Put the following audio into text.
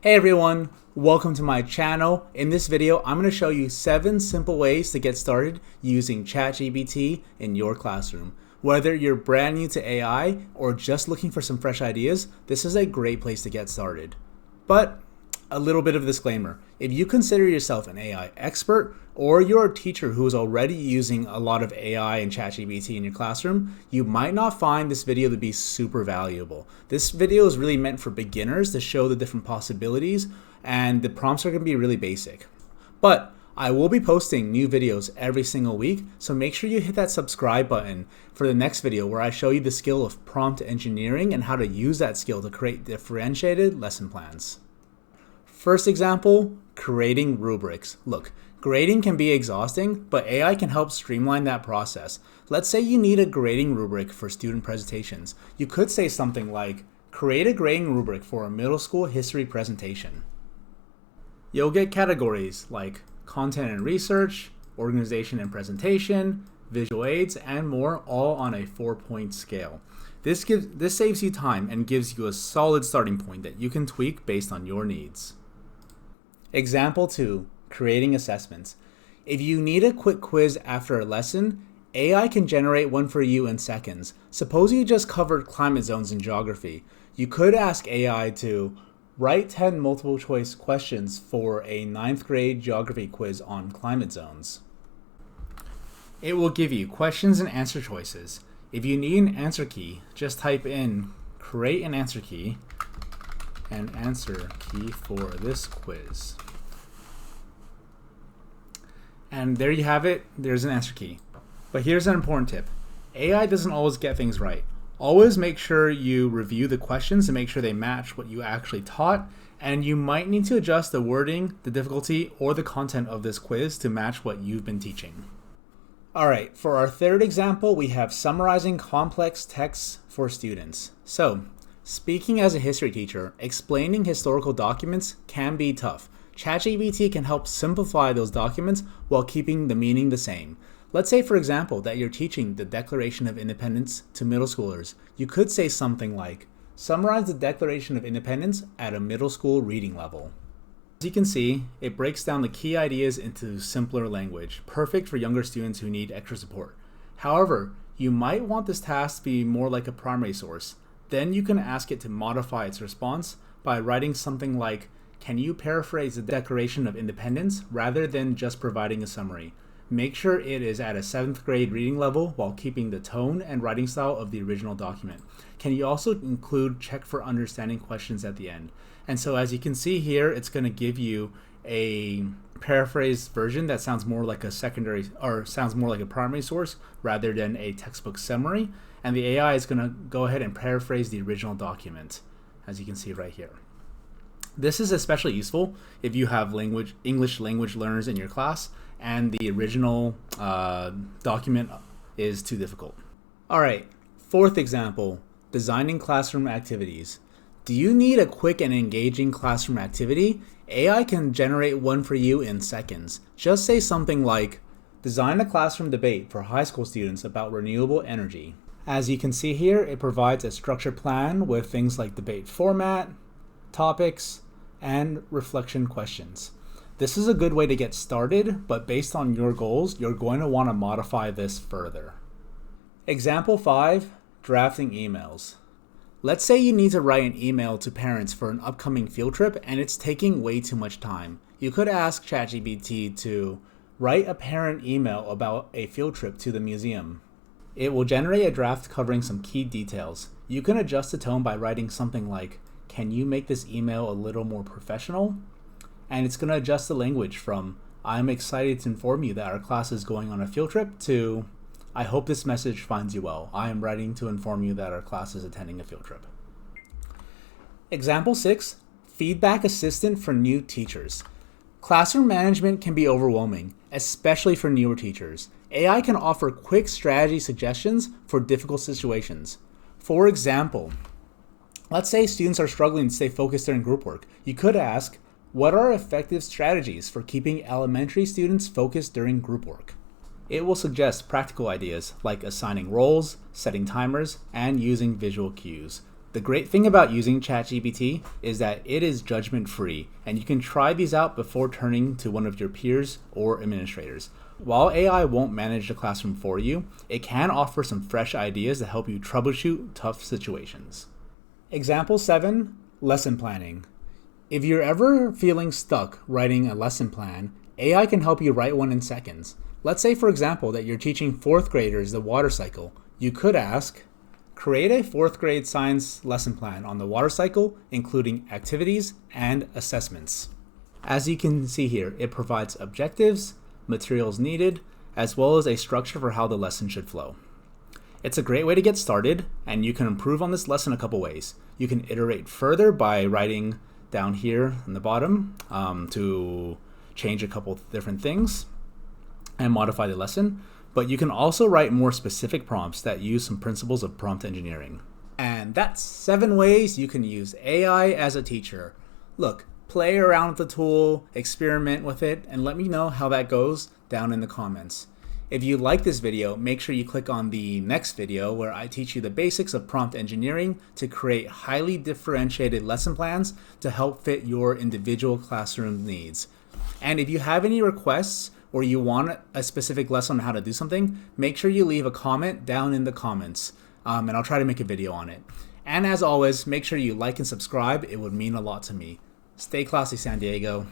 Hey everyone, welcome to my channel. In this video, I'm going to show you 7 simple ways to get started using ChatGPT in your classroom. Whether you're brand new to AI or just looking for some fresh ideas, this is a great place to get started. But a little bit of a disclaimer. If you consider yourself an AI expert or you're a teacher who is already using a lot of AI and ChatGPT in your classroom, you might not find this video to be super valuable. This video is really meant for beginners to show the different possibilities, and the prompts are going to be really basic. But I will be posting new videos every single week, so make sure you hit that subscribe button for the next video where I show you the skill of prompt engineering and how to use that skill to create differentiated lesson plans. First example, creating rubrics. Look, grading can be exhausting, but AI can help streamline that process. Let's say you need a grading rubric for student presentations. You could say something like, create a grading rubric for a middle school history presentation. You'll get categories like content and research, organization and presentation, visual aids, and more, all on a 4-point scale. This saves you time and gives you a solid starting point that you can tweak based on your needs. Example 2, creating assessments. If you need a quick quiz after a lesson, AI can generate one for you in seconds. Suppose you just covered climate zones in geography. You could ask AI to write 10 multiple choice questions for a 9th grade geography quiz on climate zones. It will give you questions and answer choices. If you need an answer key, just type in create an answer key and answer key for this quiz. And there you have it, there's an answer key. But here's an important tip. AI doesn't always get things right. Always make sure you review the questions to make sure they match what you actually taught, and you might need to adjust the wording, the difficulty, or the content of this quiz to match what you've been teaching. Alright, for our third example, we have summarizing complex texts for students. So, speaking as a history teacher, explaining historical documents can be tough. ChatGPT can help simplify those documents while keeping the meaning the same. Let's say, for example, that you're teaching the Declaration of Independence to middle schoolers. You could say something like, summarize the Declaration of Independence at a middle school reading level. As you can see, it breaks down the key ideas into simpler language, perfect for younger students who need extra support. However, you might want this task to be more like a primary source. Then you can ask it to modify its response by writing something like, can you paraphrase the Declaration of Independence rather than just providing a summary? Make sure it is at a 7th grade reading level while keeping the tone and writing style of the original document. Can you also include check for understanding questions at the end? And so as you can see here, it's going to give you a paraphrased version that sounds more like a secondary or sounds more like a primary source rather than a textbook summary. And the AI is going to go ahead and paraphrase the original document, as you can see right here. This is especially useful if you have English language learners in your class and the original document is too difficult. All right, fourth example, designing classroom activities. Do you need a quick and engaging classroom activity? AI can generate one for you in seconds. Just say something like, design a classroom debate for high school students about renewable energy. As you can see here, it provides a structured plan with things like debate format, topics, and reflection questions. This is a good way to get started, but based on your goals, you're going to want to modify this further. Example 5, drafting emails. Let's say you need to write an email to parents for an upcoming field trip and it's taking way too much time. You could ask ChatGPT to write a parent email about a field trip to the museum. It will generate a draft covering some key details. You can adjust the tone by writing something like, can you make this email a little more professional? And it's going to adjust the language from, I'm excited to inform you that our class is going on a field trip to, I hope this message finds you well. I am writing to inform you that our class is attending a field trip. Example 6, feedback assistant for new teachers. Classroom management can be overwhelming, especially for newer teachers. AI can offer quick strategy suggestions for difficult situations. For example, let's say students are struggling to stay focused during group work. You could ask, what are effective strategies for keeping elementary students focused during group work? It will suggest practical ideas like assigning roles, setting timers, and using visual cues. The great thing about using ChatGPT is that it is judgment free, and you can try these out before turning to one of your peers or administrators. While AI won't manage the classroom for you, it can offer some fresh ideas to help you troubleshoot tough situations. Example 7, lesson planning. If you're ever feeling stuck writing a lesson plan, AI can help you write one in seconds. Let's say, for example, that you're teaching 4th graders the water cycle. You could ask, create a 4th grade science lesson plan on the water cycle, including activities and assessments. As you can see here, it provides objectives, materials needed, as well as a structure for how the lesson should flow. It's a great way to get started, and you can improve on this lesson a couple ways. You can iterate further by writing down here on the bottom to change a couple different things and modify the lesson. But you can also write more specific prompts that use some principles of prompt engineering. And that's 7 ways you can use AI as a teacher. Look, play around with the tool, experiment with it, and let me know how that goes down in the comments. If you like this video, make sure you click on the next video where I teach you the basics of prompt engineering to create highly differentiated lesson plans to help fit your individual classroom needs. And if you have any requests or you want a specific lesson on how to do something, make sure you leave a comment down in the comments, and I'll try to make a video on it. And as always, make sure you like and subscribe. It would mean a lot to me. Stay classy, San Diego.